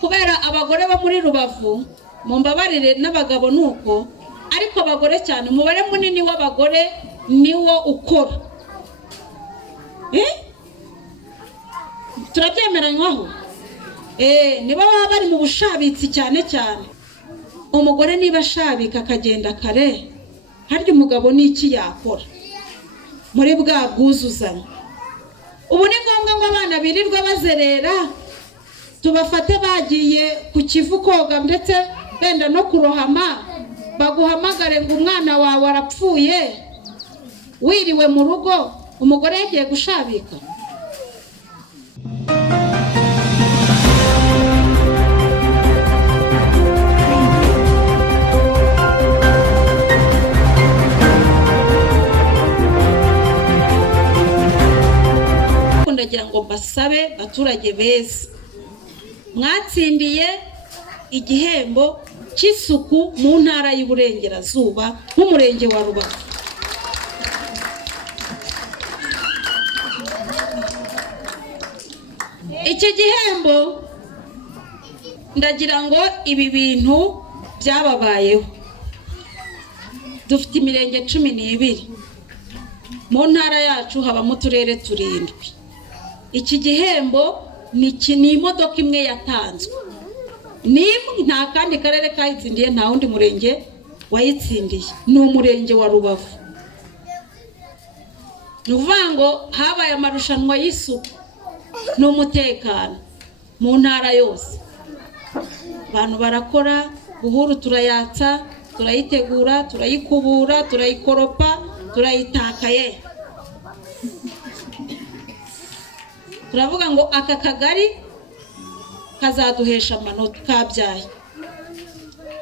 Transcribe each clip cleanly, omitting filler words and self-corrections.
kubera abagore bo muri Rubavu mumbabarire n'abagabo nuko, ariko abagore cyane umubare munini w'abagore niwo ukora. Turabyemeranywaho. Niba baba bari mu bushabitsi cyane cyane. Umugore niba ashabika akagenda kare, harya umugabo n'iki yakora muri bwa bwuzuzanye? Ubu ni ngombwa ngo abana birirwa bazerera tubafate bagiye ku kivu koga ndetse benda no kurohama, baguhamagare ngo umwana wawe arapfuye wiriwe mu rugo, umugore yagiye gushabika? Ndagira ngo basabe baturage beza, mwatsindiye igihembo cy'isuku mu ntara y'Uburengerazuba nk'umurenge wa Rubavu. Iki gihembo ndagira ngo ibi bintu byababayeho. Dufite imirenge 12 mu ntara yacu, habamo uturere 7. Iki gihembo ni imodoka imwe yatanzwe, nta kandi karere kayitsindiye, nta wundi murenge wayitsindiye, ni umurenge wa Rubavu. Nuvango habaye amarushanwa y'isuku n'umutekano mu ntara yose. Abantu barakora, buhuru turayatsa, turayitegura, turayikubura, turayikoropa, turayitakaye. Turavuga ngo aka kagari kazaduhesha amanota, kabyaye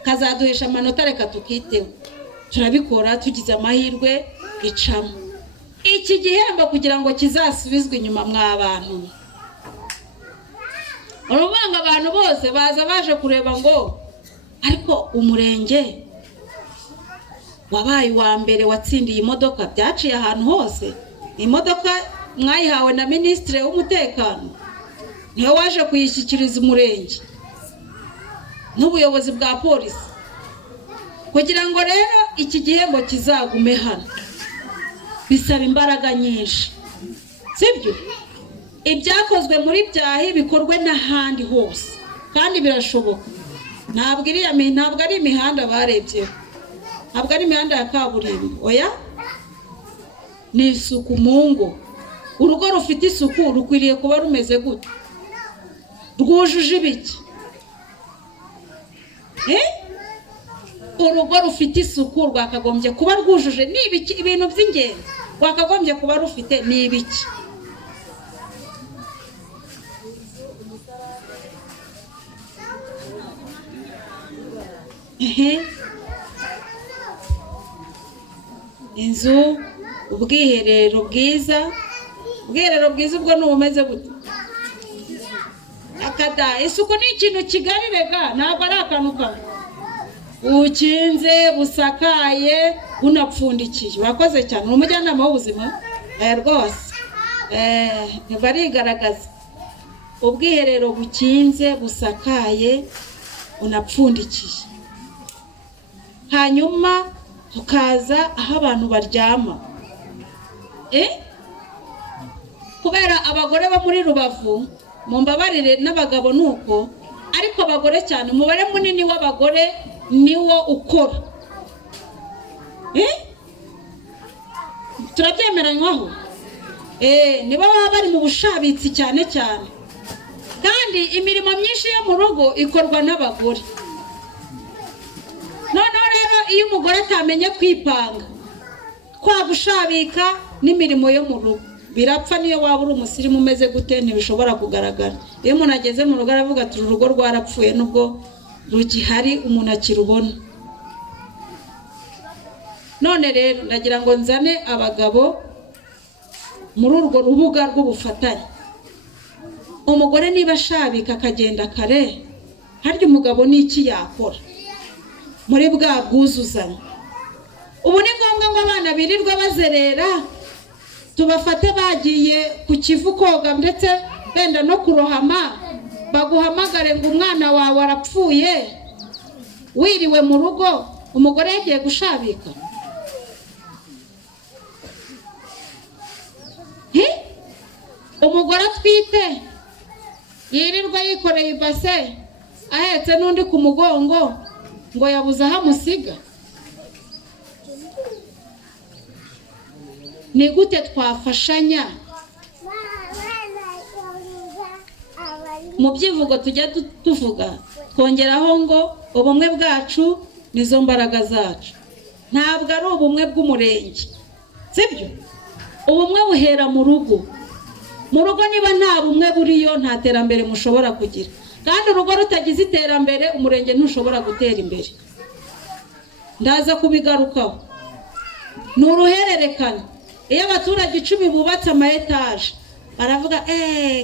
kazaduhesha amanota, reka tukiteho. Turabikora, tugize amahirwe icamo. Iki gihembo kugira ngo kizasubizwe inyuma mw'abantu. Urumva abantu bose baza baje kureba ngo ariko umurenge wabaye wa mbere watsindiye imodoka, byaciye ahantu hose. Imodoka mwayihawe na Minisitiri w'Umutekano, niwe waje kuyishyikiriza umurenge n'ubuyobozi bwa polisi, kugira ngo rero iki gihembo kizagume hano bisaba imbaraga nyinshi, sibyo? Ibyakozwe muri byahi bikorwe n'ahandi hose kandi birashoboka. Ntabwo ari imihanda barebyeho, ntabwo ari imihanda ya kaburimbo, oya, ni isuku mu ngo. Urugo rufite isuku rukwiriye kuba rumeze gute? Rwujuje ibiki? Urugo rufite isuku rwakagombye kuba rwujuje n'ibiki? Ibintu by'ingenzi rwakagombye kuba rufite n'ibiki? Inzu, ubwiherero bwiza. Ubwiherero bwiza ubwo n'ubumeze gute? Akada, isuku ni ikintu kigari rega, ntabwo ari akantu kamwe. Ukinze, busakaye, bunapfundikiye. Urakoze cyane, umujyanama w'ubuzima rwose barigaragaza. Ubwiherero bukinze, busakaye, bunapfundikiye. Hanyuma tukaza aho abantu baryama. Kubera abagore bo muri Rubavu mumbabarire n'abagabo nuko, ariko abagore cyane umubare munini w'abagore niwo ukora. Turabyemeranywaho. Niba baba bari mu bushabitsi cyane cyane, kandi imirimo myinshi yo mu rugo ikorwa n'abagore. Noneho rero iyo umugore atamenye kwipanga, kwa gushabika n'imirimo yo mu rugo birapfa. Niyo waba uri umusirimu umeze gute ntibishobora kugaragara. Iyo umuntu ageze mu rugo aravuga ati urugo rwarapfuye, nubwo rugihari umuntu akirubona. None rero ndagira ngo nzane abagabo muri urwo rubuga rw'ubufatanye. Umugore niba ashabika akagenda kare, harya umugabo n'iki yakora muri bwa bwuzuzanye? Ubu ni ngombwa ngo abana birirwa bazerera tubafate bagiye ku kivu koga ndetse benda no kurohama, baguhamagare ngo umwana wawe arapfuye wiriwe mu rugo umugore yagiye gushabika. Umugore atwite yirirwa yikoreye ibase ahetse n'undi ku mugongo ngo yabuze aho amusiga. Ni gute twafashanya? Mu byivugo tujya tuvuga twongeraho ngo ubumwe bwacu nizo mbaraga zacu. Ntabwo ari ubumwe bw'umurenge, sibyo? Ubumwe buhera mu rugo. Mu rugo niba nta bumwe buriyo nta terambere mushobora kugira, kandi urugo rutagize iterambere umurenge ntushobora gutera imbere. Ndaza kubigarukaho. Ni uruhererekane. Iyo abaturage 10 bubatse ama etaje baravuga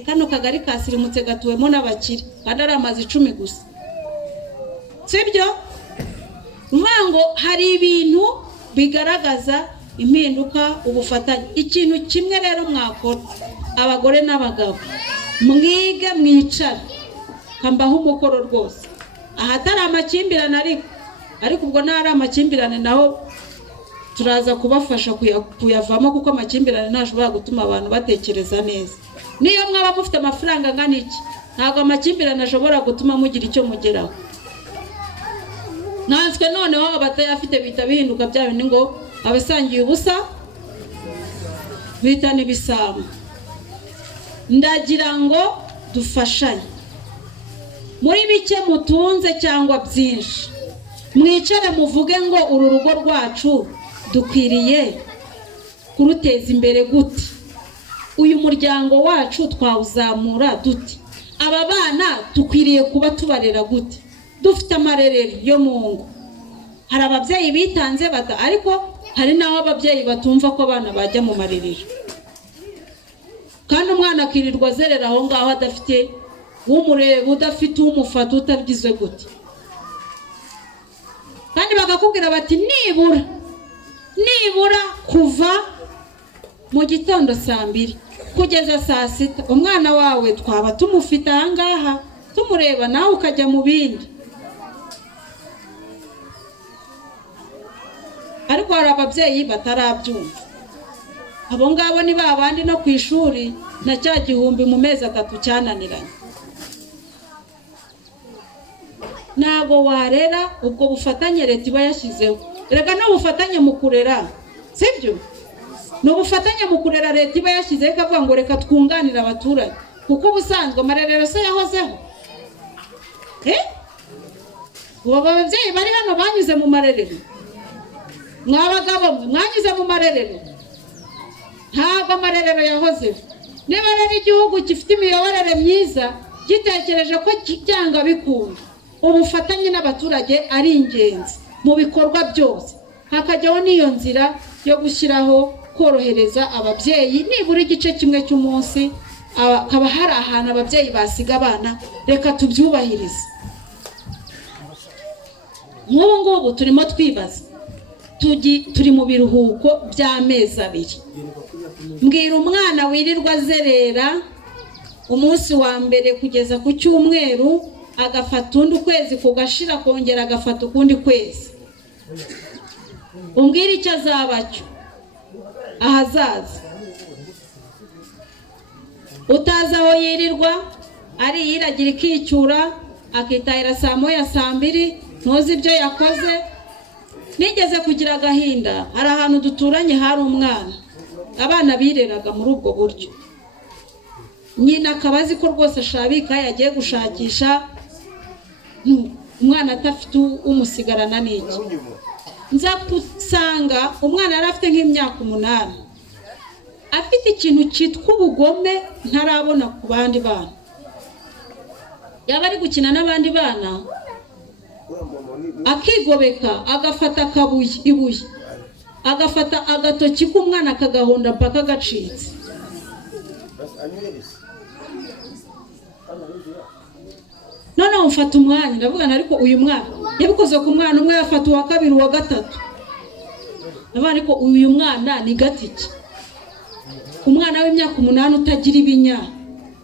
kano kagari kasirimutse gatuwemo n'abakire, kandi ari amazi 10 gusa, sibyo? Mwango hari ibintu bigaragaza impinduka, ubufatanye. Ikintu kimwe rero mwakora abagore n'abagabo, mwige mwicare, kambaho umukoro rwose. Ahatari amakimbirane ariko ubwo ntari amakimbirane naho turaza kubafasha kuyavamo, kuko amakimbirane ntashobora gutuma abantu batekereza neza. Niyo mwaba mufite amafaranga angana iki, ntabwo amakimbirane ashobora gutuma mugira icyo mugeraho. Nanswe noneho abatayafite bita bihinduka bya bindi ngo abasangiye ubusa bita n'ibisabo. Ndagira ngo dufashanye muri bike mutunze cyangwa byinshi, mwicare muvuge ngo uru rugo rwacu dukwiriye kuruteza imbere gute, uyu muryango wacu twawuzamura dute, aba bana dukwiriye kuba tubarera gute, dufite amarerero yo mu ngo. Hari ababyeyi bitanze bata, ariko hari naho ababyeyi batumva ko abana bajya mu marerero, kandi umwana akirirwa azerera aho ngaho adafite umureba, udafite umufata, utabigize gute. Kandi bakakubwira bati nibura kuva mu gitondo 2 kugeza 6 umwana wawe twaba tumufite ahangaha tumureba, nawe ukajya mu bindi. Ariko hari ababyeyi batarabyumva. Abo ngabo ni babandi no ku ishuri na cya gihumbi mu mezi 3 cyananiranye. Ntabwo warera ubwo bufatanye leta iba yashyizeho. Rega no bufatanye mu kurera, sibyo? No bufatanye mu kurera leta iba yashyizeho, ikavuga ngo reka twunganira abaturage, kuko ubusanzwe amarerero se yahozeho. Ubu ababyeyi bari hano banyuze mu marerero, mwabagabo mwanyuze mu marerero. Ntabwo amarerero yahozeho. Niba rero igihugu gifite imiyoborere myiza gitekereje ko cyanga bikunda, ubufatanye n'abaturage ari ingenzi mu bikorwa byose, hakajyaho n'iyo nzira yo gushyiraho korohereza ababyeyi nibura igice kimwe cy'umunsi kaba hari ahantu ababyeyi basiga abana. Reka tubyubahirize. Nk'ubu ngubu turimo twibaza, turi mu biruhuko by'amezi 2. Mbwira umwana wirirwa azerera umunsi wa mbere kugeza ku cyumweru, agafata undi ukwezi kugashira, kongera agafata ukundi kwezi. Umbwira icyo azabacyo ahazaza. Utaza aho yirirwa ari yiragira ikicyura, akitahira 1:00 2:00, ntuzi ibyo yakoze. Nigeze kugira agahinda, hari ahantu duturanye hari umwana, abana bireraga muri ubwo buryo. Nyina akabazi ko rwose ashabika, yagiye gushakisha, umwana atafite umusigarana n'iki. Nza kusanga umwana yari afite nk'imyaka 8, afite ikintu cyitwa ubugome ntarabona ku bandi bana. Yaba ari gukina n'abandi bana, akigobeka, agafata ibuye, agafata agatoki k'umwana akagahonda mpaka gacitse. None umfata umwanya, ndavuga ariko uyu mwana yabikoze ku mwana umwe, yafata uwa 2 uwa 3. Ndavuga ariko uyu mwana ni gatiki. Umwana w'imyaka 8 utagira ibinya,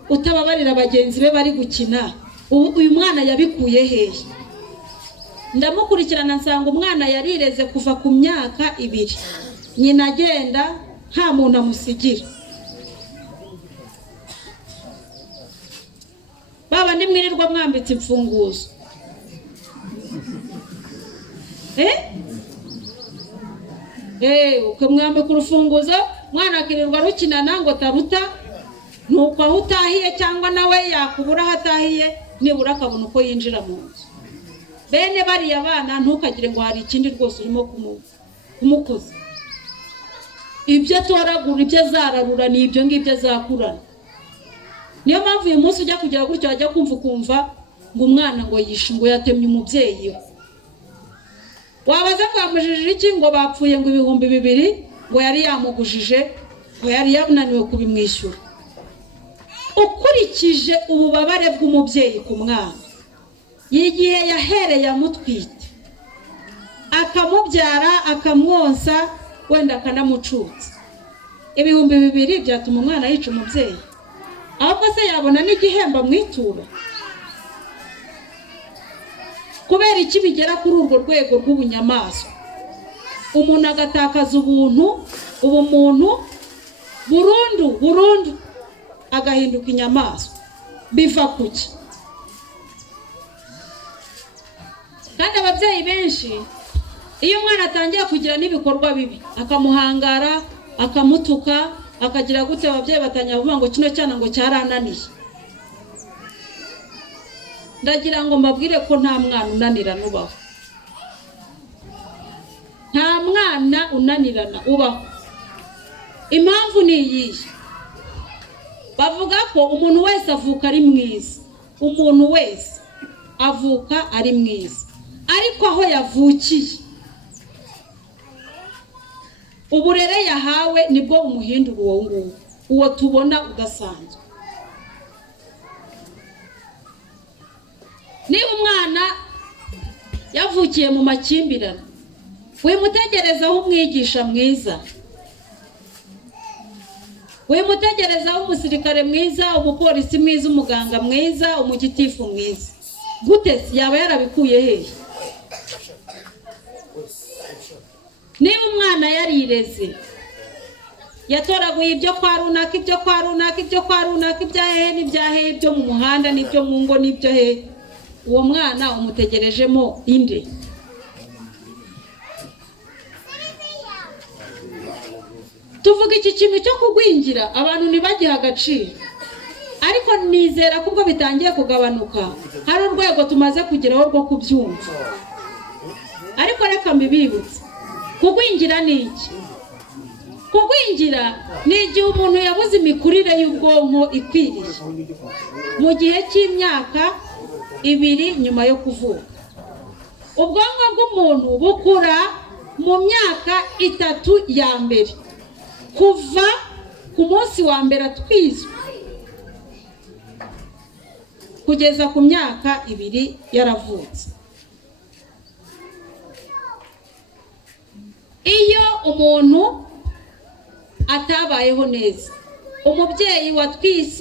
utababarira bagenzi be bari gukina, uyu mwana yabikuye hehe? Ndamukurikirana nsanga umwana yarireze kuva ku myaka 2, nyina agenda nta muntu amusigira. Baba ndi mwirirwa mwambitse imfunguzo, ukamwambika urufunguzo, mwana akirirwa rukinana ngo taruta, nuko aho utahiye cyangwa nawe yakubura hatahiye, nibura akabona uko yinjira mu nzu. Bene bariya bana ntukagire ngo hari ikindi rwose urimo kumukoza. Ibyo atoragura, ibyo azararura, ni ibyo ngibyo azakurana. Niyo mpamvu uyu munsi ujya kugira gutyo ajya kumva ngo umwana ngo yishe, ngo yatemye umubyeyi we. Wabaza kwamujije iki? Ngo bapfuye ngo 2,000, ngo yari yamugujije, ngo yari yananiwe kubimwishyura. Ukurikije ububabare bw'umubyeyi ku mwana, igihe yahereye amutwite, akamubyara, akamwonsa, wenda akanamucutsa, 2,000 byatuma umwana yica umubyeyi? Ahubwo se yabona n'igihembo mwitura? Kubera iki bigera kuri urwo rwego rw'ubunyamaswa, umuntu agatakaza ubumuntu burundu agahinduka inyamaswa? Biva kuki? Kandi ababyeyi benshi iyo umwana atangiye kugira n'ibikorwa bibi, akamuhangara, akamutuka, akagira gute, ababyeyi batangira kuvuga ngo kino cyana ngo cyarananiye. Ndagira ngo mbabwire ko nta mwana unanirana ubaho. Nta mwana unanirana ubaho. Impamvu ni iyi: bavuga ko umuntu wese avuka ari mwiza. Umuntu wese avuka ari mwiza, ariko aho yavukiye, uburere yahawe nibwo umuhindura uwo nguwo, uwo tubona udasanzwe. Niba umwana yavukiye mu makimbirane, wimutegerezaho umwigisha mwiza, wimutegerezaho umusirikare mwiza, umupolisi mwiza, umuganga mwiza, umugitifu mwiza. Gute yaba yarabikuye hehe? Niba umwana yarireze, yatoraguye ibyo kwa runaka, ibyo kwa runaka, ibyo kwa runaka, ibya hehe n'ibya hehe, ibyo mu muhanda n'ibyo mu ngo n'ibyo hehe, uwo mwana umutegerejemo inde? Tuvuga iki kintu cyo kugwingira, abantu ntibagiha agaciro, ariko nizera ko ubwo bitangiye kugabanuka, hari urwego tumaze kugeraho rwo kubyumva. Ariko reka mbibibutse, kugwingira ni iki? Kugwingira ni igihe umuntu yabuze imikurire y'ubwonko ikwiriye mu gihe cy'imyaka 2 nyuma yo kuvuka. Ubwonko bw'umuntu bukura mu myaka 3 ya mbere, kuva ku munsi wa mbere atwizwe kugeza ku myaka 2 yaravutse. Iyo umuntu atabayeho neza, umubyeyi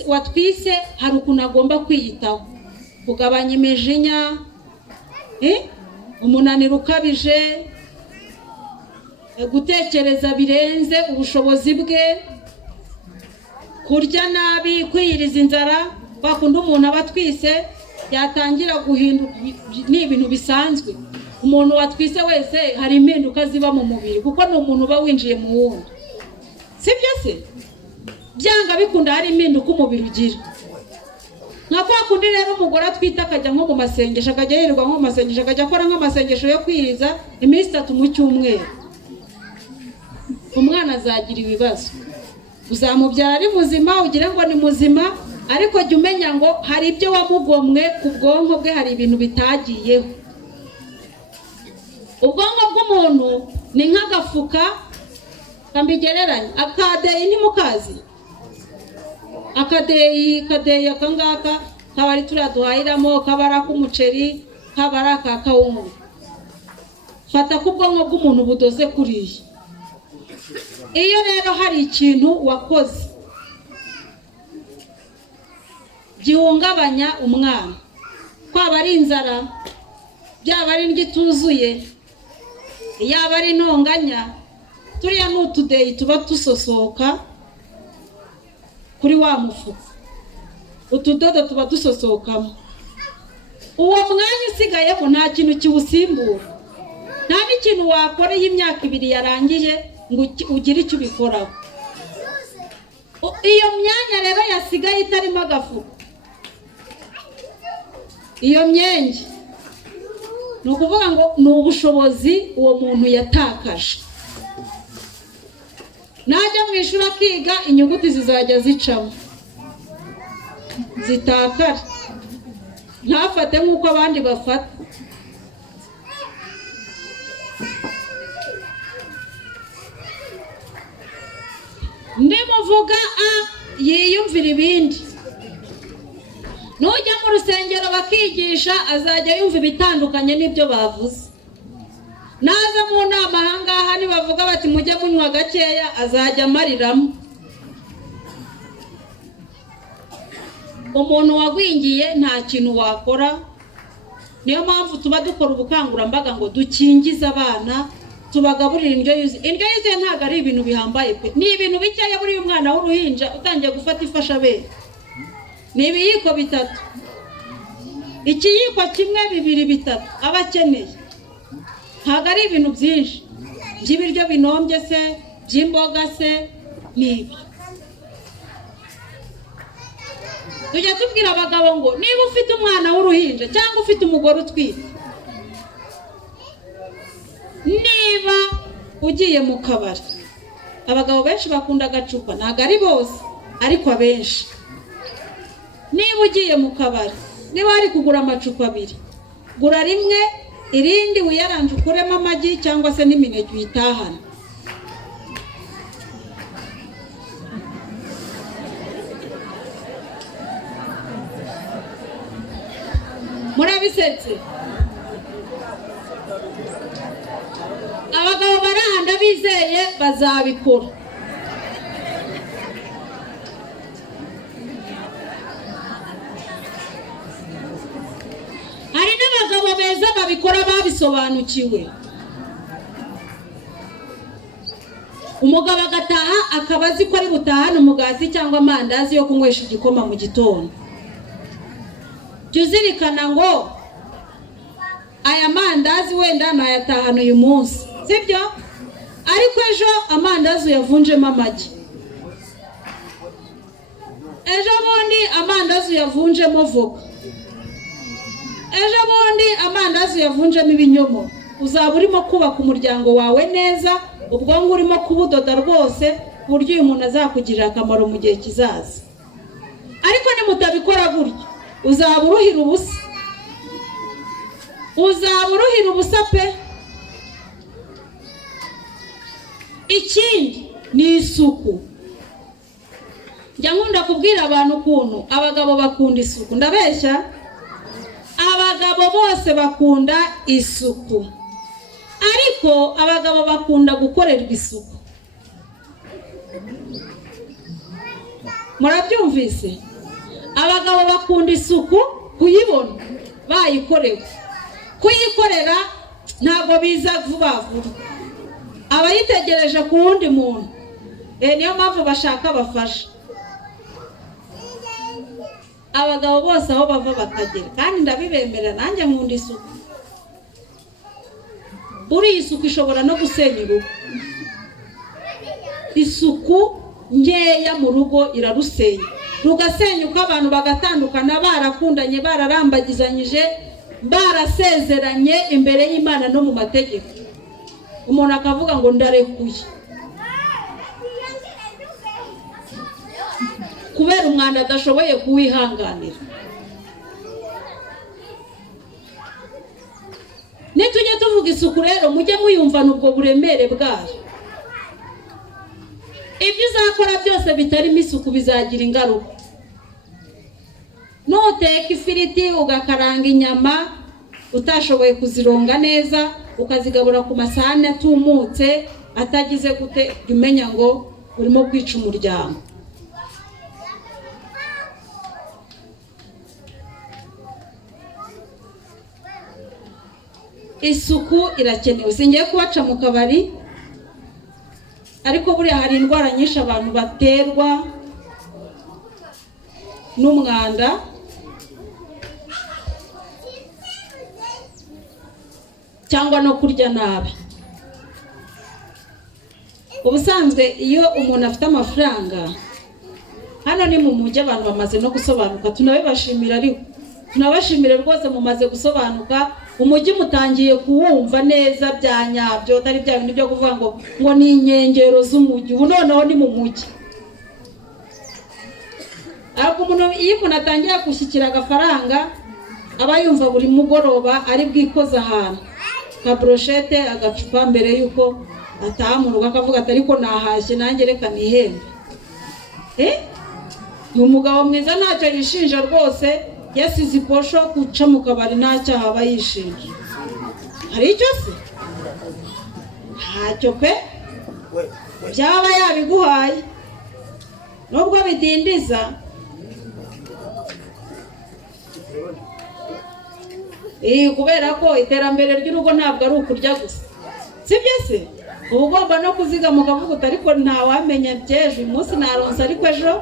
watwise hari ukuntu agomba kwiyitaho, kugabanya imijinya, umunaniro ukabije, gutekereza birenze ubushobozi bwe, kurya nabi, kwiyiriza inzara. Bakunda umuntu abatwise yatangira guhinduka, ni ibintu bisanzwe. Umuntu watwise wese hari impinduka ziba mu mubiri, kuko ni umuntu uba winjiye mu wundi, sibyo se? Byanga bikunda hari impinduka umubiri ugira. Nka kwa kundi rero umugore atwita akajya nko mu masengesho, akajya yirirwa nko mu masengesho, akajya akora nk'amasengesho yo kwiriza iminsi 3 mu cyumweru, umwana azagira ibibazo. Uzamubyara ari muzima, ugire ngo ni muzima, ariko jya umenya ngo hari ibyo wamugomwe ku bwonko bwe, hari ibintu bitagiyeho. Ubwonko bw'umuntu ni nk'agafuka, kambigereranya akadeyi, ntimukazi akadeyi akangaka kabari turaduhahiramo, kabara k'umuceri, kabara ka kawungu. Fata ku bwonko bw'umuntu budoze kuriye. Iyo rero hari ikintu wakoze gihungabanya umwana, kwaba ari inzara, byaba ari indyo ituzuye, yaba ari intonganya, turiya n'utudeyi tuba tusosoka kuri wa mufuka, utudodo tuba dusosokamo. Uwo mwanya usigayemo nta kintu kiwusimbura, nta n'ikintu wakoreye imyaka 2 yarangije ngo ugire icyo ubikoraho. Iyo myanya rero yasigaye itarimo agafuka, iyo myenge ni ukuvuga ngo ni ubushobozi uwo muntu yatakaje. Najya mu ishuri akiga, inyuguti zizajya zicamo zitakara, ntafate nk'uko abandi bafata. Ndimuvuga yiyumvira ibindi. Nujya mu rusengero bakigisha, azajya yumva ibitandukanye n'ibyo bavuze. Naza mu nama ahangaha nibavuga bati mujye munywa gakeya, azajya amariramo. Umuntu wagwingiye nta kintu wakora. Niyo mpamvu tuba dukora ubukangurambaga ngo dukingize abana, tubagaburira indyo yuzuye. Indyo yuzuye ntabwo ari ibintu bihambaye pe, ni ibintu bikeya. Buri umwana w'uruhinja utangiye gufata ifashabere ni ibiyiko 3, ikiyiko kimwe 2 3 aba akeneye. Ntabwo ari ibintu byinshi by'ibiryo binombye se, by'imboga se, n'ibyo. Tujya tubwira abagabo ngo niba ufite umwana w'uruhinja cyangwa ufite umugore utwite, niba ugiye mu kabari, abagabo benshi bakunda agacupa, ntabwo ari bose ariko abenshi. Niba ugiye mu kabari, niba hari kugura amacupa 2, gura rimwe, irindi uyaranje ukuremo amagi cyangwa se n'imineke uyitahana. Murabisetse? Abagabo barahanda bizeye bazabikora. Hari n'abagabo beza babikora babisobanukiwe. Umugabo agataha akaba azi ko ari butahana umugati cyangwa amandazi yo kunywesha igikoma mu gitondo. Juzirikana ngo aya mandazi wenda nayatahana uyu munsi, sibyo? Ariko ejo amandazi yavunjemo amagi, ejo bundi amandazi yavunjemo voka, ejo bundi amandazi yavunjemo ibinyomoro. Uzaba urimo kubaka umuryango wawe neza, ubwonko urimo kubudoda rwose, ku buryo uyu muntu azakugirira akamaro mu gihe kizaza. Ariko nimutabikora gutyo, uzaba uruhira ubusa, uzaba uruhira ubusa pe. Ikindi ni isuku. Njya nkunda kubwira abantu ukuntu abagabo bakunda isuku. Ndabeshya? Abagabo bose bakunda isuku, ariko abagabo bakunda gukorerwa isuku. Murabyumvise? Abagabo bakunda isuku, kuyibona bayikorewe. Kuyikorera ntabwo biza vuba vuba, abayitegereje ku wundi muntu. Niyo mpamvu bashaka bafasha. Abagabo bose aho bava bakagera, kandi ndabibemera, nanjye nkunda isuku. Buri isuku ishobora no gusenya urugo. Isuku nkeya mu rugo irarusenya, rugasenyuka, abantu bagatandukana, barakundanye, bararambagizanyije, barasezeranye imbere y'Imana no mu mategeko. Umuntu akavuga ngo ndarekuye, kubera umwanda adashoboye kuwihanganira. Nitujye tuvuga isuku rero, mujye muyumva n'ubwo buremere bwayo. Ibyo uzakora byose bitarimo isuku bizagira ingaruka. Nuteka ifiriti ugakaranga inyama utashoboye kuzironga neza, ukazigabura ku masahani atumutse atagize gute, umenya ngo urimo kwica umuryango. isuku irakenewe. Singiye kubaca mu kabari, ariko buriya hari indwara nyinshi abantu baterwa n'umwanda, cyangwa no kurya nabi. Ubusanzwe iyo umuntu afite amafaranga, hano ni mu mujyi abantu bamaze no gusobanuka, tunabibashimira, ariko tunabashimire rwose mumaze gusobanuka, umujyi mutangiye kuwumva neza bya nyabyo, atari bya bintu byo kuvuga ngo ni inkengero z'umujyi. Ubu noneho ni mu mujyi. Ariko iyo umuntu atangira gushyikira agafaranga, aba yumva buri mugoroba ari bwikoze ahantu ka brochette, agacupa mbere yuko ataha mu rugo, akavuga ati ariko nahashye nanjye reka nihembe. Ni umugabo mwiza, ntacyo yishinja rwose, yasize iposho guca mu kabari, nta cyaha aba yishinja. Hari icyo se? Ntacyo pe, byaba yabiguhaye nubwo bidindiza. Kubera ko iterambere ry'urugo ntabwo ari ukurya gusa, sibyo se? Uba ugomba no kuzigama ukavuga uti ariko ntawamenya by'ejo, uyu munsi naronse ariko ejo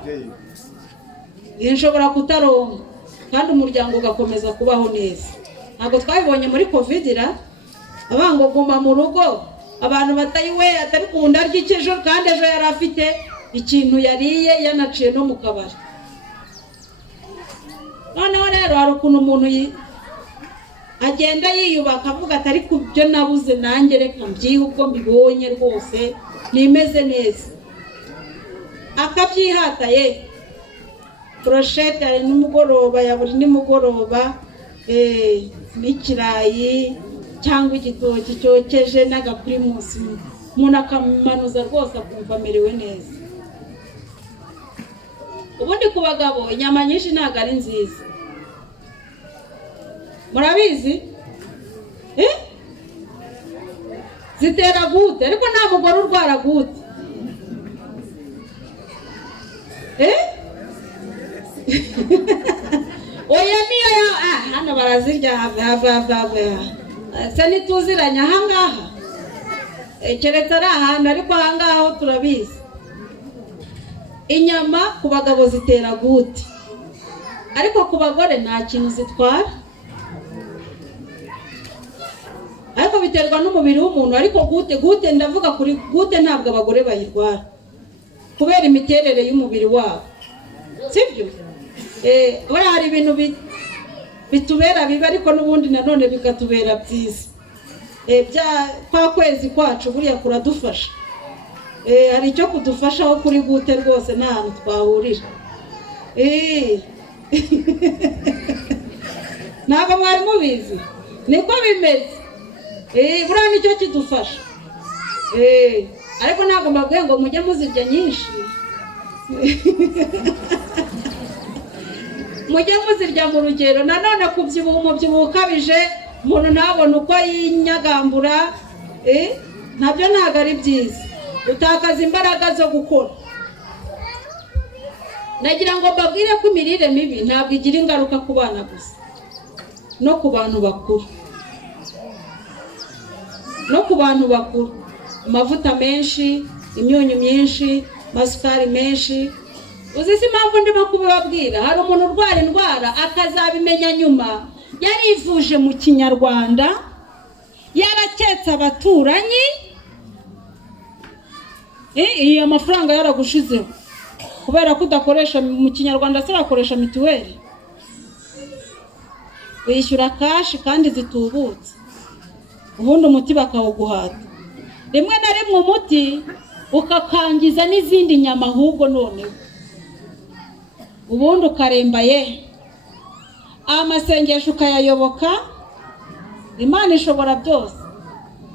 nshobora kutaronka, kandi umuryango ugakomeza kubaho neza. Ntabwo twabibonye muri covid abango guma mu rugo, abantu batayiwe atari kunda arya ejo, kandi ejo yari afite ikintu yariye yanaciye no mu kabari. Noneho rero hari ukuntu umuntu agenda yiyubaka avuga ati ariko ibyo nabuze nanjye reka mbyihe ubwo mbibonye rwose nimeze neza, akabyihata. Brochette ari n'umugoroba, ya buri nimugoroba, n'ikirayi cyangwa igitoki cyokeje n'agakuri munsi, umuntu akamanuza rwose akumva amerewe neza. Ubundi ku bagabo inyama nyinshi ntabwo ari nziza, murabizi? Zitera gute, ariko nta mugore urwara gute. Oya niyo hano barazirya have se nituziranya ahangaha, keretse ari ahantu, ariko ahangaha ho turabizi. Inyama ku bagabo zitera gute, ariko ku bagore nta kintu zitwara. Ariko biterwa n'umubiri w'umuntu. Ariko gute ndavuga kuri gute ntabwo abagore bayirwara, kubera imiterere y'umubiri wabo, sibyo? Buriya hari ibintu bitubera bibi, ariko n'ubundi nanone bikatubera byiza. Kwa kwezi kwacu buriya kuradufasha, hari icyo kudufashaho kuri gute rwose, nta hantu twahurira. Ntabwo mwari mubizi, niko bimeze. Buriya nicyo kidufasha. Ariko ntabwo mbabwiye ngo mujye muzirya nyinshi, mujye muzirya mu rugero. Nanone kubyibuha umubyibuho ukabije, umuntu ntabone uko yinyagambura, nabyo ntabwo ari byiza, utakaza imbaraga zo gukora. Nagira ngo mbabwire ko imirire mibi ntabwo igira ingaruka ku bana gusa, no ku bantu bakuru. Amavuta menshi, imyunyu myinshi, amasukari menshi. Uzi se impamvu ndimo kubibabwira? Hari umuntu urwara indwara akazabimenya nyuma, yarivuje mu kinyarwanda, yaraketse abaturanyi, iyo amafaranga yaragushizeho kubera ko udakoresha mu kinyarwanda, se bakoresha mituweli, wishyura kashi kandi zitubutse, ubundi umuti bakawuguhata. Rimwe na rimwe umuti ukakangiza n'izindi nyama, ahubwo noneho ubundi ukaremba. Amasengesho ukayayoboka. Imana ishobora byose,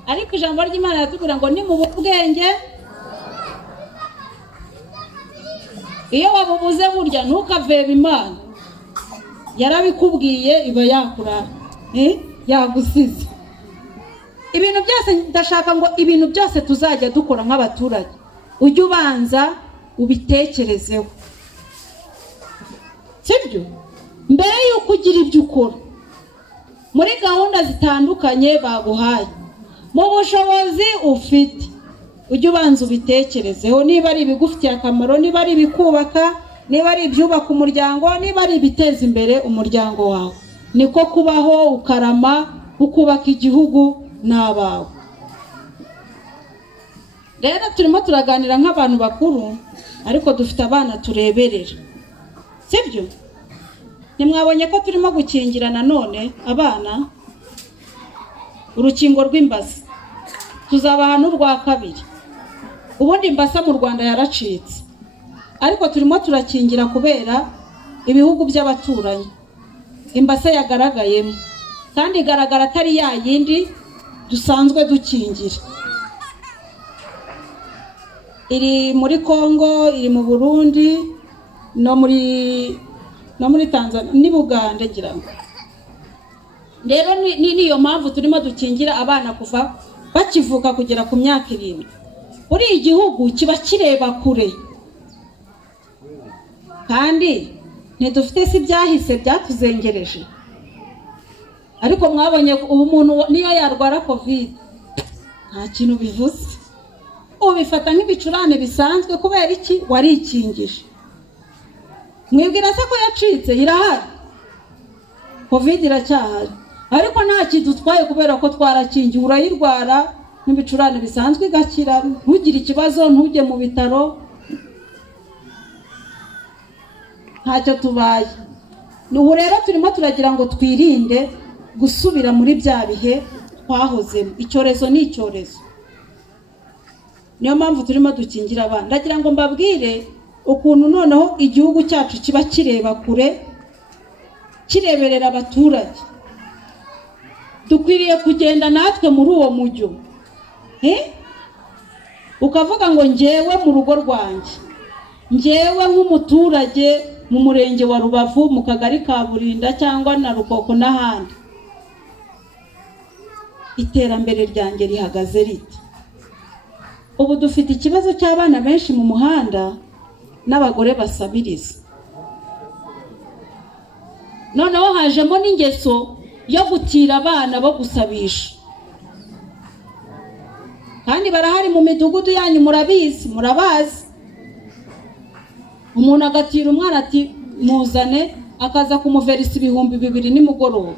ariko ijambo ry'Imana yatubwira ngo ni mu bwenge. Iyo wabubuze burya ntukavebe Imana, yarabikubwiye iba yakura, yagusize. Ibintu byose ndashaka ngo ibintu byose tuzajya dukora nk'abaturage, ujye ubanza ubitekerezeho, sibyo? Mbere yuko ugira ibyo ukora, muri gahunda zitandukanye baguhaye, mu bushobozi ufite, ujye ubanza ubitekerezeho, niba ari ibigufitiye akamaro, niba ari ibikubaka, niba ari ibyubaka umuryango, niba ari ibiteza imbere umuryango wawe. Niko kubaho ukarama, ukubaka igihugu n'abawe. Rero turimo turaganira nk'abantu bakuru, ariko dufite abana tureberera, sibyo? Ntimwabonye ko turimo gukingira nanone abana urukingo rw'imbasa, tuzabaha n'urwa kabiri. Ubundi imbasa mu Rwanda yaracitse, ariko turimo turakingira kubera ibihugu by'abaturanyi imbasa yagaragayemo, kandi igaragara atari ya yindi dusanzwe dukingira. Iri muri Kongo, iri mu Burundi, no muri Tanzania ni Bugande ngira ngo. Rero niyo mpamvu turimo dukingira abana kuva bakivuka kugera ku myaka 7. Uri igihugu kiba kireba kure, kandi ntidufite si byahise byatuzengereje. Ariko mwabonye ubu umuntu niyo yarwara covid nta kintu bivuze, ubifata nk'ibicurane bisanzwe. Kubera iki? Warikingije. Mwibwira se ko yacitse? Irahari, covid iracyahari, ariko nta kidutwaye kubera ko twarakingiye. Urayirwara nk'ibicurane bisanzwe igakira, ntugire ikibazo, ntujye mu bitaro, ntacyo tubaye. Ubu rero turimo turagira ngo twirinde gusubira muri bya bihe twahozemo. Icyorezo ni icyorezo, niyo mpamvu turimo dukingira abana. Ndagira ngo mbabwire ukuntu noneho igihugu cyacu kiba kireba kure, kireberera abaturage. Dukwiriye kugenda natwe muri uwo mujyo, ukavuga ngo njyewe mu rugo rwanjye, njyewe nk'umuturage mu murenge wa Rubavu, mu kagari ka Burinda cyangwa na Rukoko n'ahandi, iterambere ryanjye rihagaze rite? Ubu dufite ikibazo cy'abana benshi mu muhanda n'abagore basabiriza. Noneho hajemo n'ingeso yo gutira abana bo gusabisha, kandi barahari mu midugudu yanyu, murabizi, murabazi. Umuntu agatira umwana ati muzane, akaza kumuverisa 2,000 nimugoroba.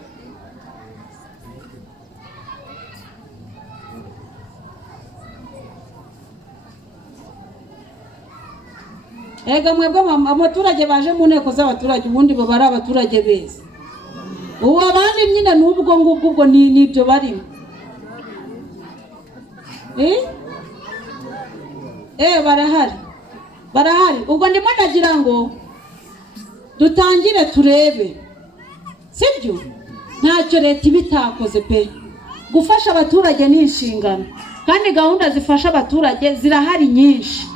Ega mwebwe abaturage baje mu nteko z'abaturage ubundi bo bari abaturage beza. Ubu abandi nyine n'ubwo ngubwo nibyo barimo. Barahari. Ubwo ndimo ndagira ngo dutangire turebe, sibyo? Ntacyo leta ibitakoze pe. Gufasha abaturage ni inshingano, kandi gahunda zifasha abaturage zirahari nyinshi.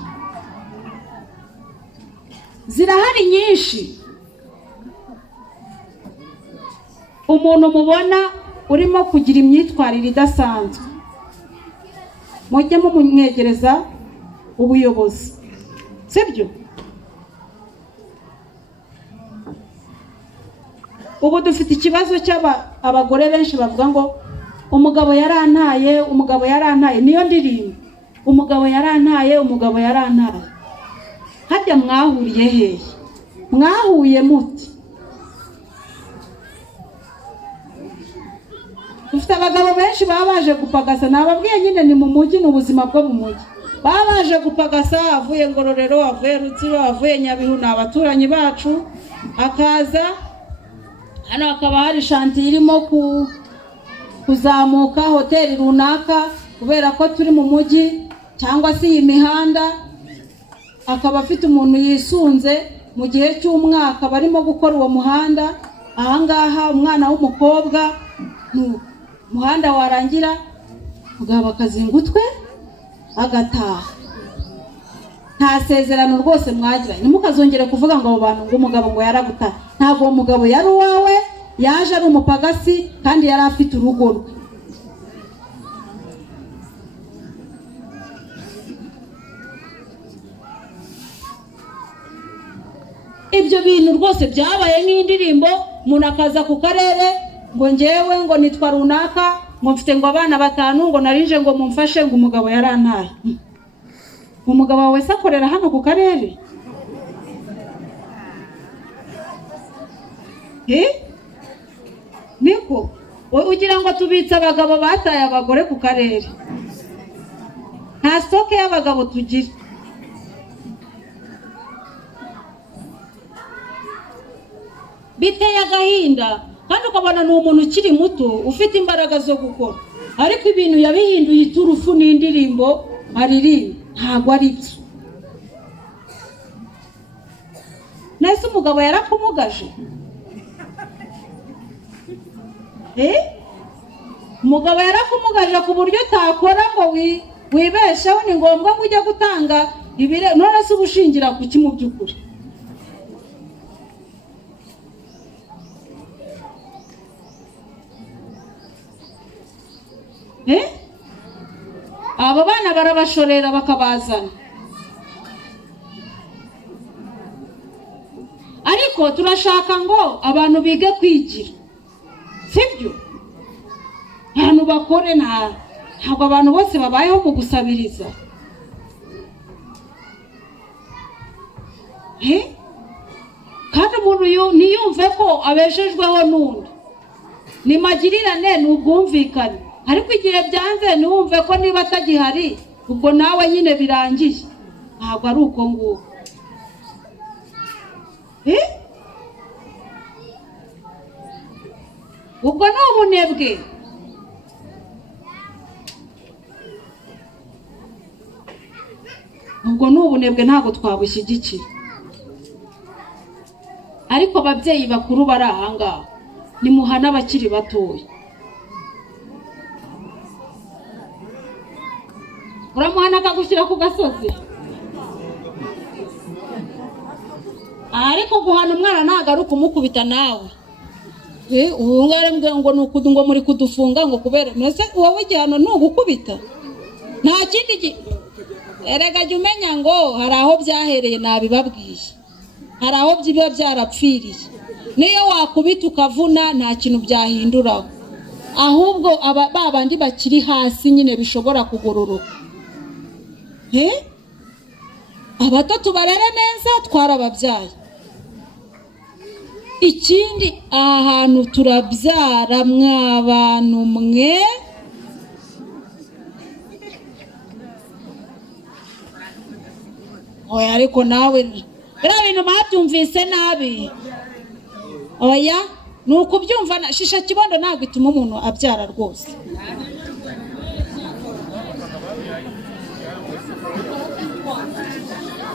Umuntu mubona urimo kugira imyitwarire idasanzwe, mujye mumwegereza ubuyobozi, sibyo? Ubu dufite ikibazo cy'abagore benshi bavuga ngo umugabo yarantaye, niyo ndirimbo, umugabo yarantaye. Harya mwahuriye hehe? Mwahuye muti? Dufite abagabo benshi baba baje gupagasa, nababwiye nyine ni mu mujyi, n'ubuzima bwo mu mujyi. Baba baje gupagasa, avuye Ngororero, avuye Rutsiro, avuye Nyabihu, n'abaturanyi bacu. Akaza hano hakaba hari shanti irimo kuzamuka hoteli runaka, kubera ko turi mu mujyi cyangwa se iyi mihanda. Akaba afite umuntu yisunze mu gihe cy'umwaka barimo gukora uwo muhanda. Ahangaha umwana w'umukobwa, umuhanda warangira mugabo akazingutwe agataha. Nta sezerano rwose mwagira, ntimukazongere kuvuga ngo abo bantu ngo umugabo ngo yaragutaha. Ntabwo uwo mugabo yari uwawe, yaje ari umupagasi kandi yari afite urugo rwe. Ibyo bintu rwose byabaye nk'indirimbo. Umuntu akaza ku karere ngo ngewe ngo nitwa runaka ngo mfite ngo abana 5 ngo narinje ngo mumfashe ngo umugabo yarantaye. Umugabo wawe se akorera hano ku karere? Niko ugira ngo tubitse abagabo bataye abagore ku karere? Nta stoke y'abagabo tugira. Biteye agahinda kandi ukabona ni umuntu ukiri muto ufite imbaraga zo gukora, ariko ibintu yabihinduye iturufu n'indirimbo aririmba ntago ari byo. Nese umugabo yarakumugaje? Umugabo yarakumugaje ku buryo utakora ngo wibesheho, ni ngombwa ngo ujye gutanga ibire. None se ubushingira ku ki mu by'ukuri? Abo bana barabashorera bakabazana, ariko turashaka ngo abantu bige kwigira, sibyo? Abantu bakore, ntabwo abantu bose babayeho mu gusabiriza. Kandi umuntu niyumve ko abeshejweho n'undi, ni magirirane, ni ubwumvikane. Ariko igihe byanze niwumve ko niba atagihari ubwo nawe nyine birangiye. Ntabwo ari uko nguko. Ubwo ni ubunebwe. Ubwo ni ubunebwe, ntabwo twabushyigikira. Ariko ababyeyi bakuru bari ahangaha nimuhana abakiri batoya. Uramuhana akagushyira ku gasozi? Ariko guhana umwana ntabwo ari ukumukubita nawe. Ngo ngo muri kudufunga ngo kubera nese wowe igihano ntugukubita. Nta kindi erega jya umenya ngo hari aho byahereye nabibabwiye, hari aho biba byarapfiriye. Niyo wakubita ukavuna nta kintu byahinduraho, ahubwo babandi bakiri hasi nyine bishobora kugororoka. Abato tubarere neza, twarababyaye. Ikindi ahantu turabyara mw'abantu mwe, oya ariko nawe biriya bintu babyumvise nabi. Oya ni ukubyumva, shisha kibondo ntabwo ituma umuntu abyara rwose.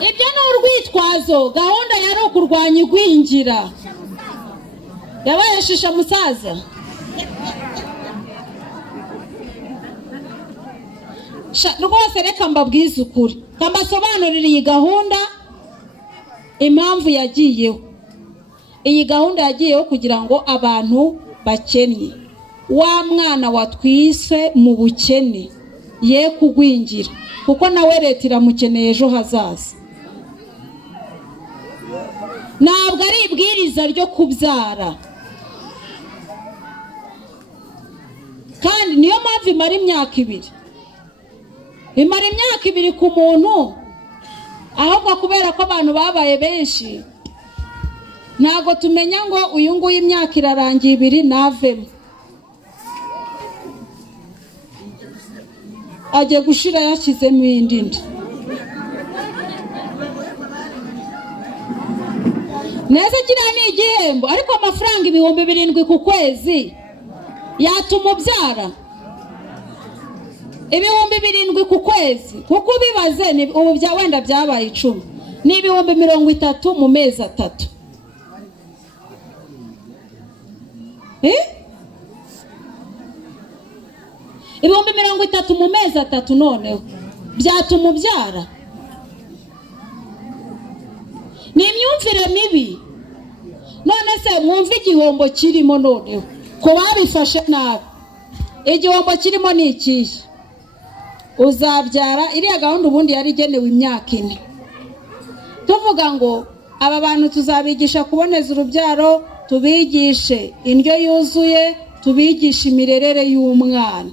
Ibyo ni urwitwazo. Gahunda yari ukurwanya igwingira. Yabaye shisha musaza. Rwose reka mbabwize ukuri, kambasobanurira iyi gahunda impamvu yagiyeho. Iyi gahunda yagiyeho kugira ngo abantu bakennye, wa mwana watwise mu bukene ye kugwingira, kuko nawe leta iramukeneye ejo hazaza. Ntabwo ari ibwiriza ryo kubyara, kandi niyo mpamvu imara imyaka 2. Imara imyaka 2 ku muntu, ahubwo kubera ko abantu babaye benshi ntago tumenya ngo uyu nguyu imyaka irarangiye 2 navemo, ajye gushira yashyizemo indi nda. Neza kiriya ni igihembo, ariko amafaranga 7,000 ku kwezi yatuma ubyara? 7,000 ku kwezi, kuko ubibaze ubu bya wenda byabaye 10, ni 30,000 mu mezi 3. 30,000 mu mezi 3 noneho byatuma ubyara? Ni imyumvire mibi. None se mwumva igihombo kirimo noneho ko babifashe nabi. Igihombo kirimo ni ikihe? Uzabyara, iriya gahunda ubundi yari igenewe imyaka 4. Tuvuga ngo aba bantu tuzabigisha kuboneza urubyaro tubigishe indyo yuzuye, tubigishe imirerere y'umwana.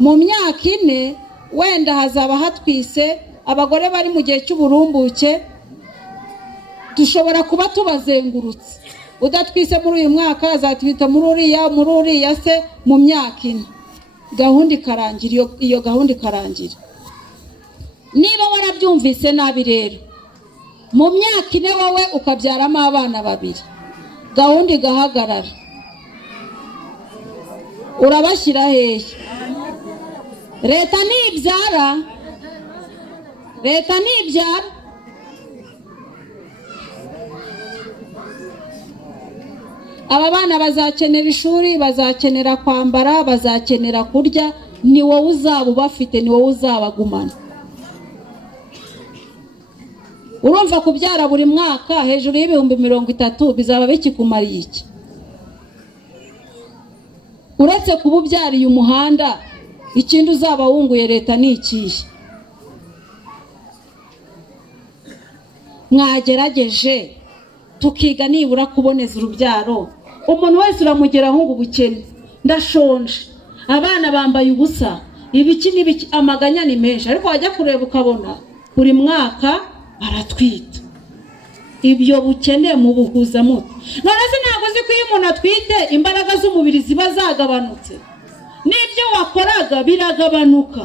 Mu myaka 4 wenda hazaba hatwise abagore bari mu gihe cy'uburumbuke, dushobora kuba tubazengurutse. Udatwise muri uyu mwaka azatwita muri uriya se mu myaka 4. Gahunda ikarangira, iyo gahunda ikarangira. Niba warabyumvise nabi rero, mu myaka 4 wowe ukabyaramo abana 2, gahunda igahagarara. Urabashyira hehe? Leta nibyara, aba bana bazakenera ishuri, bazakenera kwambara, bazakenera kurya. Ni wowe uzaba ubafite, ni wowe uzabagumana. Urumva kubyara buri mwaka hejuru y'ibihumbi 30 bizaba bikikumariye iki? Uretse kububyariye umuhanda, ikindi uzaba wunguye leta ni ikihe? Mwagerageje tukiga nibura kuboneza urubyaro. Umuntu wese uramugeraho ngo ubukene, ndashonje, abana bambaye ubusa, ibiki n'ibiki, amaganya ni menshi. Ariko wajya kureba ukabona buri mwaka baratwita. Ibyo bukene mu buhuza muto. None se ntabwo uzi ko iyo umuntu atwite imbaraga z'umubiri ziba zagabanutse, n'ibyo wakoraga biragabanuka.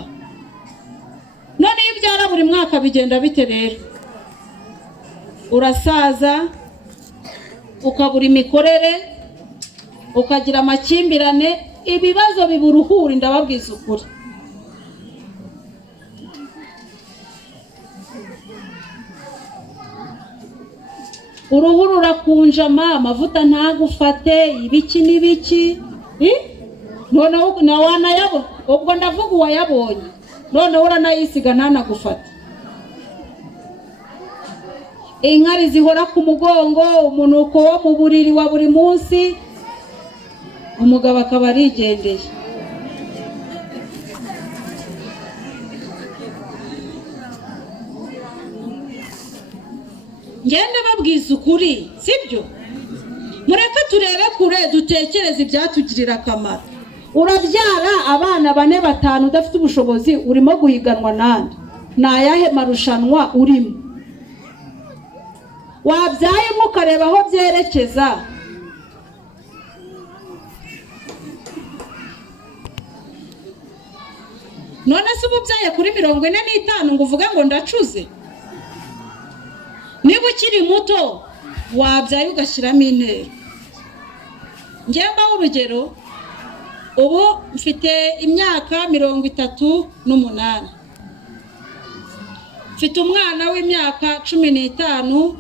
None iyo ubyara buri mwaka bigenda bite rero? Urasaza, ukabura imikorere, ukagira amakimbirane, ibibazo biburuhura. Ndababwiza ukuri. Uruhu rurakunjama, amavuta ntagufate, ibiki n'ibiki. None na wanayabona, ubwo ndavuga uwayabonye, none uranayisiga ntanagufate. Inkari zihora ku mugongo, umunuko wo mu buriri wa buri munsi, umugabo akaba arigendeye. Ngende babwiza ukuri, sibyo? Mureke turebe kure, dutekereze ibyatugirira akamaro. Urabyara abana 4 5 udafite ubushobozi, urimo guhiganwa nande? Nayahe marushanwa urimo? Wabyaye mukareba aho byerekeza. None se ububyaye kuri 45 ngo uvuga ngo ndacuze? Niba ukiri muto wabyaye ugashyiramo intero. Ngemba urugero, ubu mfite imyaka 38. Mfite umwana w'imyaka 15,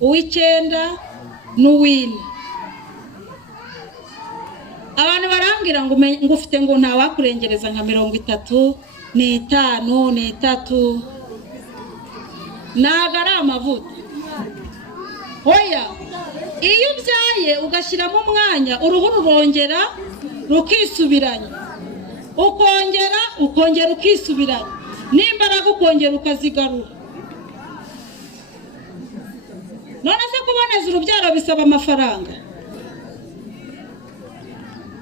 uw'Icyenda n'uw'Ine. Abantu barambwira ngo ufite ngo ntawakurengereza nka 35 n'itatu. Nagara amavuta. Oya, iyo ubyaye ugashyiramo umwanya, uruhu rurongera rukisubiranya, ukongera ukisubiranya, n'imbaraga ukongera ukazigarura. None se kuboneza urubyaro bisaba amafaranga?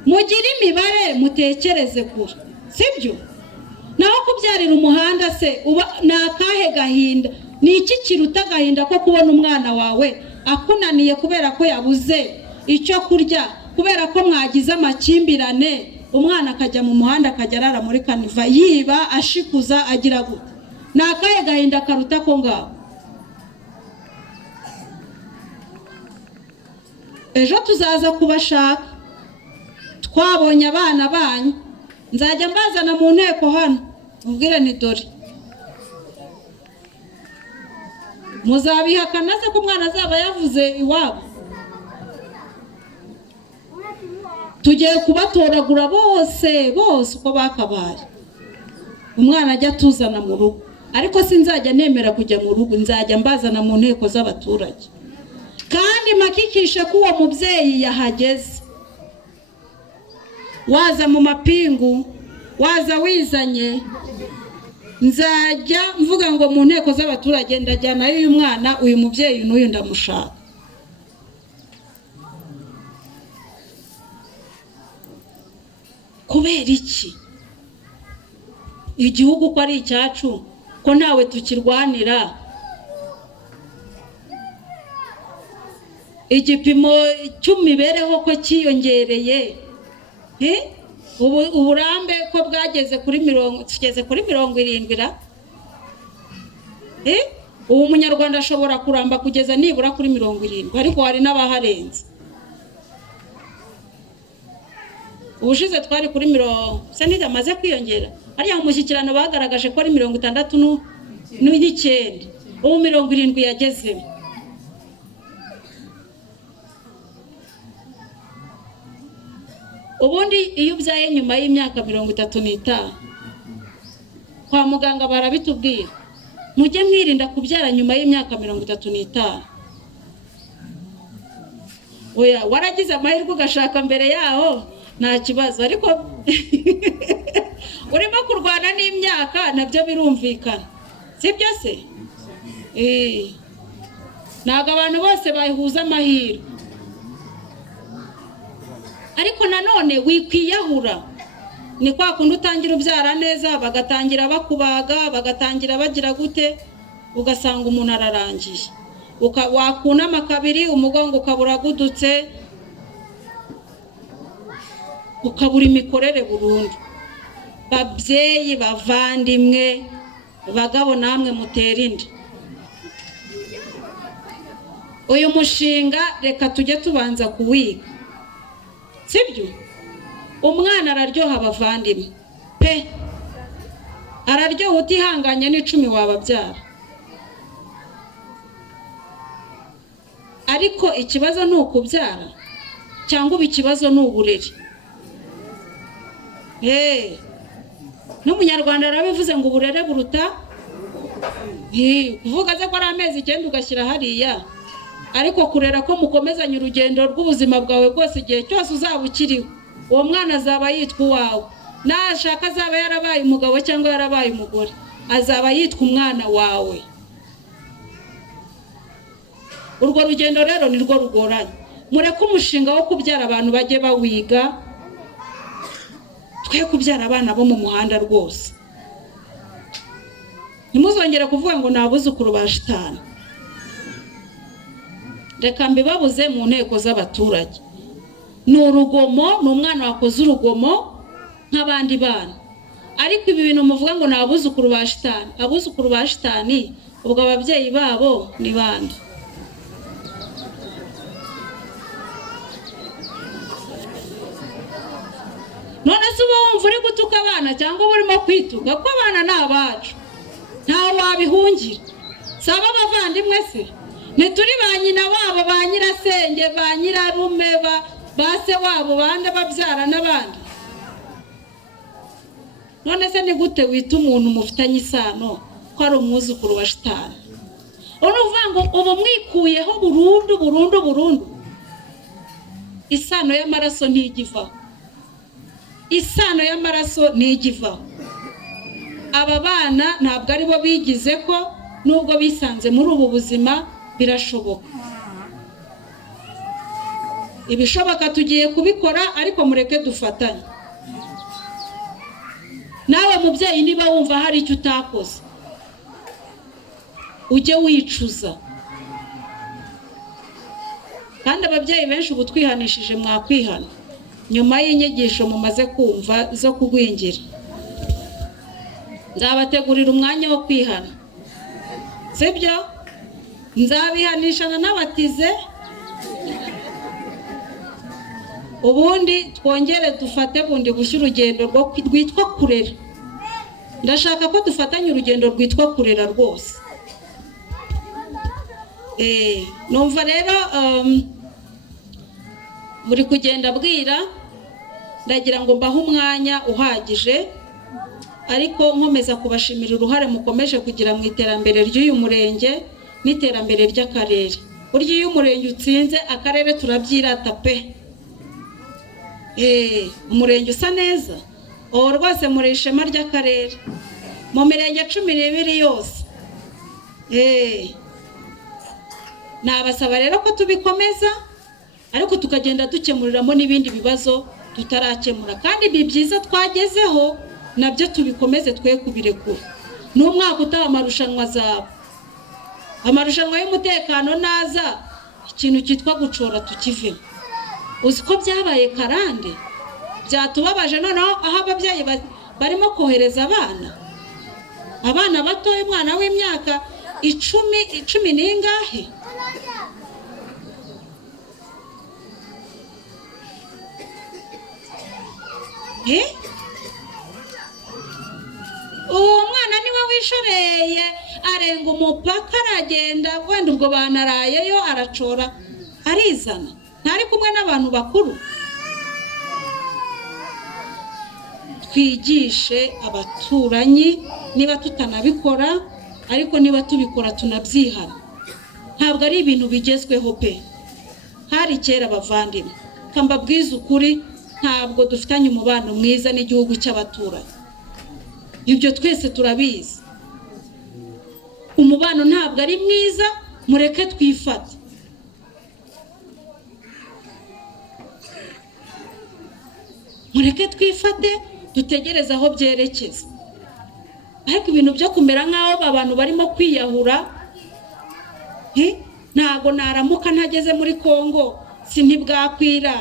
Mugire imibare, mutekereze kure, sibyo? Naho kubyarira umuhanda se nakahe gahinda? Ni iki kiruta gahinda ko kubona umwana wawe akunaniye kubera ko yabuze icyo kurya, kubera ko mwagize amakimbirane, umwana akajya mu muhanda akajya arara muri kaniva, yiba, ashikuza, agira gute? Nakahe gahinda karuta ko ngabo? Ejo tuzaza kubashaka, twabonye abana banyu, nzajya mbazana mu nteko hano, mubwire ni dore. Muzabihakana se ko umwana azaba yavuze iwabo? Tugiye kubatoragura bose uko bakabaye. Umwana ajya tuzana mu rugo, ariko sinzajya nemera kujya mu rugo, nzajya mbazana mu nteko z'abaturage. Kandi makikishe ko uwo mubyeyi yahageze. Waza mu mapingu, waza wizanye, nzajya mvuga ngo mu nteko z'abaturage ndajyana uyu mwana, uyu mubyeyi n'uyu ndamushaka. kubera iki? Igihugu ko ari icyacu, ko ntawe tukirwanira. Igipimo cy'imibereho ko cyiyongereye, uburambe ko bwageze kuri 70. Ubu umunyarwanda ashobora kuramba kugeza nibura kuri 70, ariko hari n'abaharenze. Ubushize twari kuri 70, se ntimaze kwiyongera. Ariya umushyikirano bagaragaje ko ari 69, ubu 70 yageze. Ubundi iyo ubyaye nyuma y'imyaka 35, kwa muganga barabitubwira, mujye mwirinda kubyara nyuma y'imyaka 35. Oya, waragize amahirwe ugashaka mbere yaho nta kibazo, ariko urimo kurwana n'imyaka nabyo birumvikana, sibyo se? Ntabwo abantu bose bahuza amahirwe, ariko nanone wikwiyahura. Ni kwa kundi utangira ubyara neza, bagatangira bakubaga, bagatangira bagira gute, ugasanga umuntu ararangiye. Wakunama kabiri, umugongo ukabura gudutse, ukabura imikorere burundu. Babyeyi, bavandimwe, bagabo namwe mutera inda. Uyu mushinga reka tujye tubanza kuwiga, sibyo? Umwana araryoha abavandimwe pe, araryoha utihanganye n'icumi wababyara. Ariko ikibazo ni ukubyara cyangwa ikibazo ni uburere. N'umunyarwanda arabivuze ngo uburere buruta kuvuga ze ko ari amezi 9 ugashyira hariya, ariko kurera ko mukomezanya urugendo rw'ubuzima bwawe bwose, igihe cyose uzaba ukiriho, uwo mwana azaba yitwa uwawe. Nashaka azaba yarabaye umugabo cyangwa yarabaye umugore, azaba yitwa umwana wawe. Urwo rugendo rero ni rwo rugoranye. Mureke umushinga wo kubyara abantu bajye bawiga, twe kubyara abana bo mu muhanda rwose. Ntimuzongere kuvuga ngo nabuzukuru ba shitani. Reka mbibabuze mu nteko z'abaturage. Ni urugomo, ni umwana wakoze urugomo nk'abandi bana. Ariko ibi bintu muvuga ngo nabuzukuru ba shitani, abuzukuru ba shitani ubwo ababyeyi babo ni bande? None se uba wumva uri gutuka abana cyangwa urimo kwituka? Ko abana ni abacu, ntawe wabihungira. Saba abavandimwe se? Nituri ba nyina wabo, ba nyirasenge, ba nyirarume, ba se wabo, bande babyara n'abandi. None se ni gute wita umuntu mufitanye isano ko ari umwuzukuru wa shitani? Uruvuga ngo ubu mwikuyeho burundu. Isano y'amaraso ntigivaho. Isano y'amaraso ntigivaho. Aba bana ntabwo ari bo bigize ko, nubwo bisanze muri ubu buzima birashoboka. Ibishoboka tugiye kubikora, ariko mureke dufatanye. Nawe mubyeyi, niba wumva hari icyo utakoze, ujye wicuza. Kandi ababyeyi benshi ubu twihanishije mwakwihana nyuma y'inyigisho mumaze kumva zo kugwingira. Nzabategurira umwanya wo kwihana, sibyo? Nzabihanishana n'abatize, ubundi twongere dufate bundi bushya urugendo rwitwa kurera. Ndashaka ko dufatanya urugendo rwitwa kurera rwose. Numva rero muri kugenda bwira, ndagira ngo mbahe umwanya uhagije, ariko nkomeza kubashimira uruhare mukomeje kugira mu iterambere ry'uyu murenge n'iterambere ry'akarere. Burya iyo umurenge utsinze, akarere turabyirata pe. Umurenge usa neza, rwose muri ishema ry'akarere mu mirenge 12 yose. Nabasaba rero ko tubikomeza, ariko tukagenda dukemuriramo n'ibindi bibazo tutarakemura, kandi ibi byiza twagezeho nabyo tubikomeze twe kubirekura. N'umwaka utaha amarushanwa azaba, amarushanwa y'umutekano naza, ikintu cyitwa gucora tukivemo. Uzi ko byabaye karande, byatubabaje noneho aho ababyeyi barimo kohereza abana bato, umwana w'imyaka 10 n'ingahe. Uwo mwana niwe wishoreye arenga umupaka aragenda, wenda ubwo banarayeyo aracora arizana, ntari kumwe n'abantu bakuru. Twigishe abaturanyi niba tutanabikora, ariko niba tubikora tunabyihana. Ntabwo ari ibintu bigezweho pe, hari kera bavandimwe. Kambabwiza ukuri, ntabwo dufitanye umubano mwiza n'igihugu cy'abaturanyi, ibyo twese turabizi. Umubano ntabwo ari mwiza, mureke twifate. Mureke twifate, dutegereze aho byerekeza. Ariko ibintu byo kumera nk'aho abantu barimo kwiyahura, ntago naramuka ntageze muri Kongo sinibwakwira,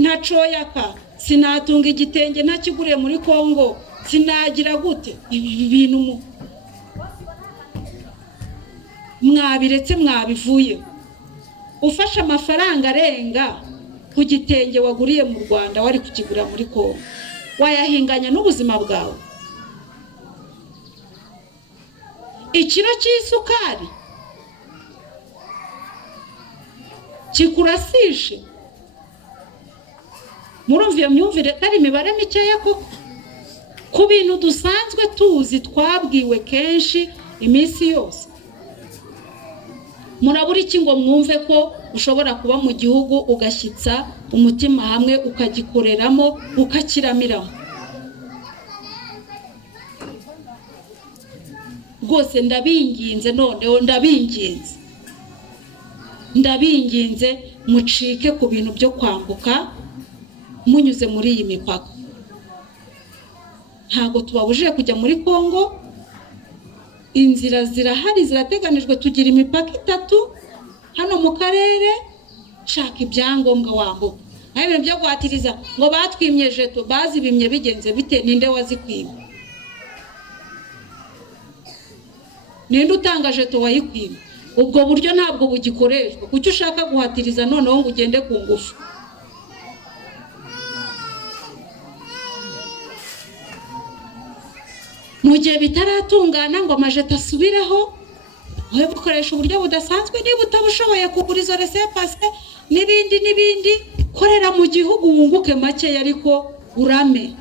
ntacoyaka, sinatunga igitenge ntakiguriye muri Kongo, sinagira gute. Ibi bintu mwabiretse, mwabivuye. Ufashe amafaranga arenga ku gitenge waguriye mu Rwanda wari kukigura muri Kongo, wayahinganya n'ubuzima bwawe. Ikiro cy'isukari kikurasishe. Murumva iyo myumvire kari imibare mikeya koko ku bintu dusanzwe tuzi, twabwiwe kenshi iminsi yose. Murabura iki ngo mwumve ko ushobora kuba mu gihugu ugashyitsa umutima hamwe ukagikoreramo ukakiramiramo? Rwose ndabinginze, noneho ndabinginze mucike ku bintu byo kwambuka munyuze muri iyi mipaka. Ntago tubabujije kujya muri Kongo, inzira zirahari, zirateganijwe. Tugira imipaka 3 hano mu karere. Shaka ibyangombwa wambuka. Aho ibintu byo guhatiriza ngo batwimye jeto, bazibimye bigenze bite? Ninde wazikwimye? Ninde utanga jeto wayikwimye? Ubwo buryo ntabwo bugikoreshwa. Kuki ushaka guhatiriza noneho ngo ugende ku ngufu? Mu gihe bitaratungana ngo amajeto asubireho, wowe bukoresha uburyo budasanzwe. Niba utabushoboye kugura izo resepase n'ibindi, korera mu gihugu wunguke make, ariko urame.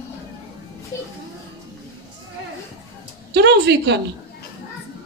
Turumvikana?